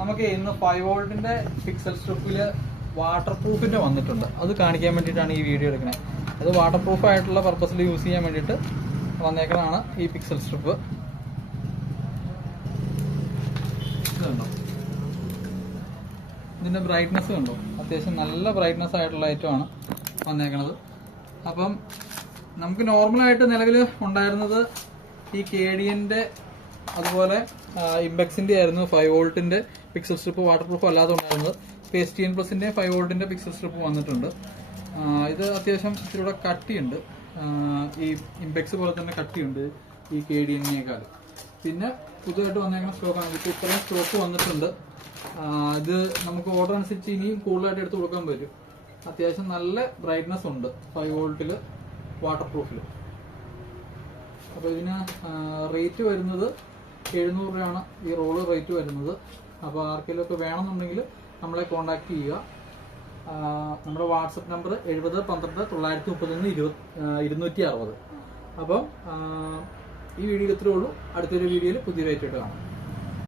നമുക്ക് ഇന്ന് 5 വോൾട്ടിന്റെ pixel സ്ട്രിപ്പില് water പ്രൂഫിന്റെ വന്നിട്ടുണ്ട്. അത് കാണിക്കാൻ വേണ്ടിയിട്ടാണ് ഈ വീഡിയോ എടുക്കുന്നത്. അത് വാട്ടർ പ്രൂഫ് ആയിട്ടുള്ള പർപ്പസിൽ യൂസ് ചെയ്യാൻ വേണ്ടിയിട്ട് വന്നേക്കുന്നതാണ് ഈ പിക്സൽ സ്ട്രിപ്പ്. ഇതുണ്ടോ, ഇതിന്റെ ബ്രൈറ്റ്നസ് കണ്ടോ, അത്യാവശ്യം നല്ല ബ്രൈറ്റ്നസ് ആയിട്ടുള്ള ഐറ്റമാണ് വന്നേക്കുന്നത്. അപ്പം നമുക്ക് നോർമലായിട്ട് നിലവിൽ ഉണ്ടായിരുന്നത് ഈ KDNന്റെ അതുപോലെ ഇംബെക്സിന്റെ ആയിരുന്നു 5 വോൾട്ടിന്റെ പിക്സൽ സ്ട്രിപ്പ് വാട്ടർ പ്രൂഫ് അല്ലാതെ ഉണ്ടായിരുന്നത്. STN പ്ലസിന്റെ 5 വോൾട്ടിന്റെ പിക്സൽ സ്ട്രിപ്പ് വന്നിട്ടുണ്ട്. ഇത് അത്യാവശ്യം ഇച്ചിരി കട്ടിയുണ്ട്, ഈ ഇംബെക്സ് പോലെ തന്നെ കട്ടിയുണ്ട് ഈ KDNനേക്കാൾ. പിന്നെ പുതുതായിട്ട് വന്നേക്കുന്ന സ്റ്റോക്കാണ്, ഇപ്പോൾ ഇത്രയും സ്റ്റോക്ക് വന്നിട്ടുണ്ട്. ഇത് നമുക്ക് ഓർഡർ അനുസരിച്ച് ഇനിയും കൂടുതലായിട്ട് എടുത്ത് കൊടുക്കാൻ പറ്റും. അത്യാവശ്യം നല്ല ബ്രൈറ്റ്നസ് ഉണ്ട് 5 വോൾട്ടിൽ വാട്ടർ പ്രൂഫിൽ. അപ്പോൾ ഇതിന് റേറ്റ് വരുന്നത് 700 രൂപയാണ് ഈ റോള് റേറ്റ് വരുന്നത്. അപ്പോൾ ആർക്കെങ്കിലും ഒക്കെ വേണമെന്നുണ്ടെങ്കിൽ നമ്മളെ കോൺടാക്ട് ചെയ്യുക. നമ്മുടെ വാട്സപ്പ് നമ്പർ 7012 931 260. അപ്പം ഈ വീഡിയോ ഇത്രേ ഉള്ളൂ. അടുത്തൊരു വീഡിയോയിൽ പുതിയ റേറ്റ് ആയിട്ട് കാണാം.